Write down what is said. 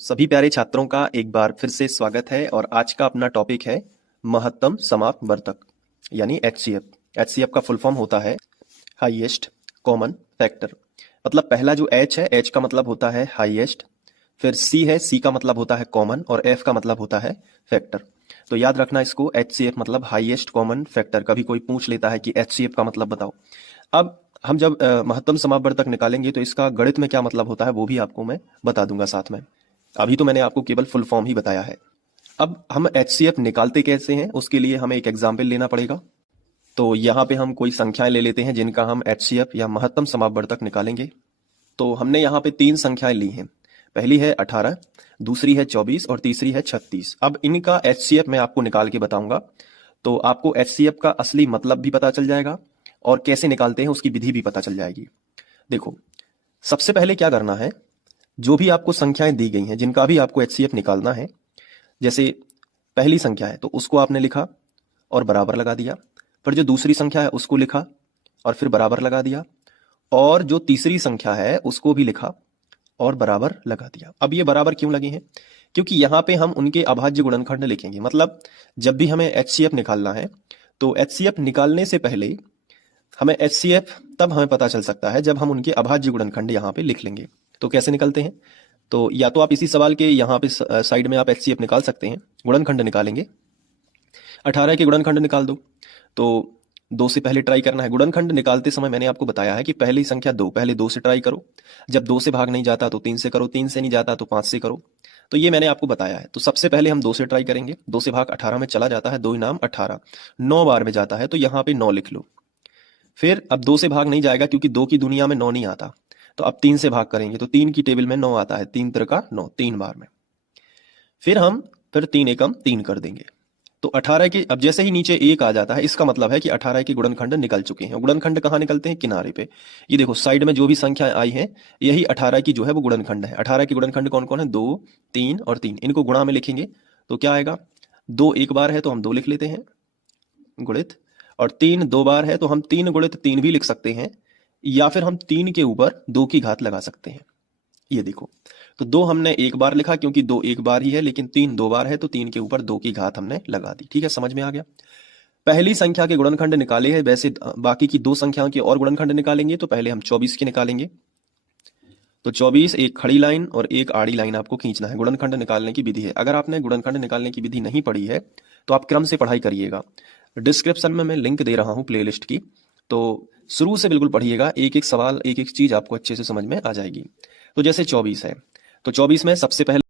सभी प्यारे छात्रों का एक बार फिर से स्वागत है और आज का अपना टॉपिक है महत्तम समापवर्तक यानी एचसीएफ। एचसीएफ का फुल फॉर्म होता है हाईएस्ट कॉमन फैक्टर। मतलब पहला जो एच है, एच का मतलब होता है हाईएस्ट, फिर सी है, सी का मतलब होता है कॉमन और एफ का मतलब होता है फैक्टर। तो याद रखना इसको, एचसीएफ मतलब हाईएस्ट कॉमन फैक्टर। कभी कोई पूछ लेता है कि एचसीएफ का मतलब बताओ। अब हम जब महत्तम समापवर्तक निकालेंगे तो इसका गणित में क्या मतलब होता है वो भी आपको मैं बता दूंगा साथ में। अभी तो मैंने आपको केवल फुल फॉर्म ही बताया है। अब हम एचसीएफ निकालते कैसे हैं उसके लिए हमें एक एग्जाम्पल लेना पड़ेगा। तो यहाँ पे हम कोई संख्याएं ले लेते हैं जिनका हम एचसीएफ या महत्तम समापवर्तक निकालेंगे। तो हमने यहाँ पे 3 संख्याएं ली हैं। पहली है 18, दूसरी है 24 और तीसरी है 36। अब इनका एचसीएफ मैं आपको निकाल के बताऊंगा, तो आपको एचसीएफ का असली मतलब भी पता चल जाएगा और कैसे निकालते हैं उसकी विधि भी पता चल जाएगी। देखो, सबसे पहले क्या करना है, जो भी आपको संख्याएं दी गई हैं जिनका भी आपको एचसीएफ निकालना है, जैसे पहली संख्या है तो उसको आपने लिखा और बराबर लगा दिया, फिर जो दूसरी संख्या है उसको लिखा और फिर बराबर लगा दिया, और जो तीसरी संख्या है उसको भी लिखा और बराबर लगा दिया। अब ये बराबर क्यों लगे हैं? क्योंकि यहाँ पे हम उनके अभाज्य गुणनखंड लिखेंगे। मतलब जब भी हमें एचसीएफ निकालना है तो एचसीएफ निकालने से पहले हमें एचसीएफ तब हमें पता चल सकता है जब हम उनके अभाज्य गुणनखंड यहाँ पे लिख लेंगे। तो कैसे निकलते हैं? तो या तो आप इसी सवाल के यहाँ पे साइड में आप एचसीएफ निकाल सकते हैं। गुणनखंड निकालेंगे, 18 के गुणनखंड निकाल दो। तो 2 से पहले ट्राई करना है। गुणनखंड निकालते समय मैंने आपको बताया है कि पहली संख्या 2, पहले 2 से ट्राई करो। जब 2 से भाग नहीं जाता तो 3 से करो, 3 से नहीं जाता तो 5 से करो। तो ये मैंने आपको बताया है। तो सबसे पहले हम 2 से ट्राई करेंगे। 2 से भाग 18 में चला जाता है, 2 इनाम 18, 9 बार में जाता है तो यहाँ पे 9 लिख लो। फिर अब 2 से भाग नहीं जाएगा क्योंकि 2 की दुनिया में 9 नहीं आता। तो अब 3 से भाग करेंगे तो 3 की टेबल में 9 आता है, 3 त्रिका 9, 3 बार में। फिर 3 एकम 3 कर देंगे। तो 18 के, अब जैसे ही नीचे 1 आ जाता है इसका मतलब है कि 18 के गुणनखंड निकल चुके हैं। गुणनखंड कहाँ निकलते हैं? किनारे पे। ये देखो साइड में जो भी संख्या आई है यही 18 की जो है वो गुणनखंड है। 18 के गुणनखंड कौन कौन है? 2, 3 और 3। इनको गुणा में लिखेंगे तो क्या आएगा? 2 एक बार है तो हम 2 लिख लेते हैं गुणित, और 3 2 बार है तो हम 3 गुणित 3 भी लिख सकते हैं, या फिर हम 3 के ऊपर 2 की घात लगा सकते हैं। ये देखो, तो 2 हमने एक बार लिखा क्योंकि 2 एक बार ही है, लेकिन 3 2 बार है तो 3 के ऊपर 2 की घात हमने लगा दी। ठीक है, समझ में आ गया। पहली संख्या के गुणनखंड निकाले हैं, वैसे बाकी की 2 संख्याओं के और गुणनखंड निकालेंगे। तो पहले हम 24 के निकालेंगे। तो 24 एक खड़ी लाइन और एक आड़ी लाइन आपको खींचना है। गुणनखंड निकालने की विधि है। अगर आपने गुणनखंड निकालने की विधि नहीं पढ़ी है तो आप क्रम से पढ़ाई करिएगा। डिस्क्रिप्शन में मैं लिंक दे रहा हूँ प्लेलिस्ट की, तो शुरू से बिल्कुल पढ़िएगा। एक एक सवाल, एक एक चीज आपको अच्छे से समझ में आ जाएगी। तो जैसे 24 है तो 24 में सबसे पहले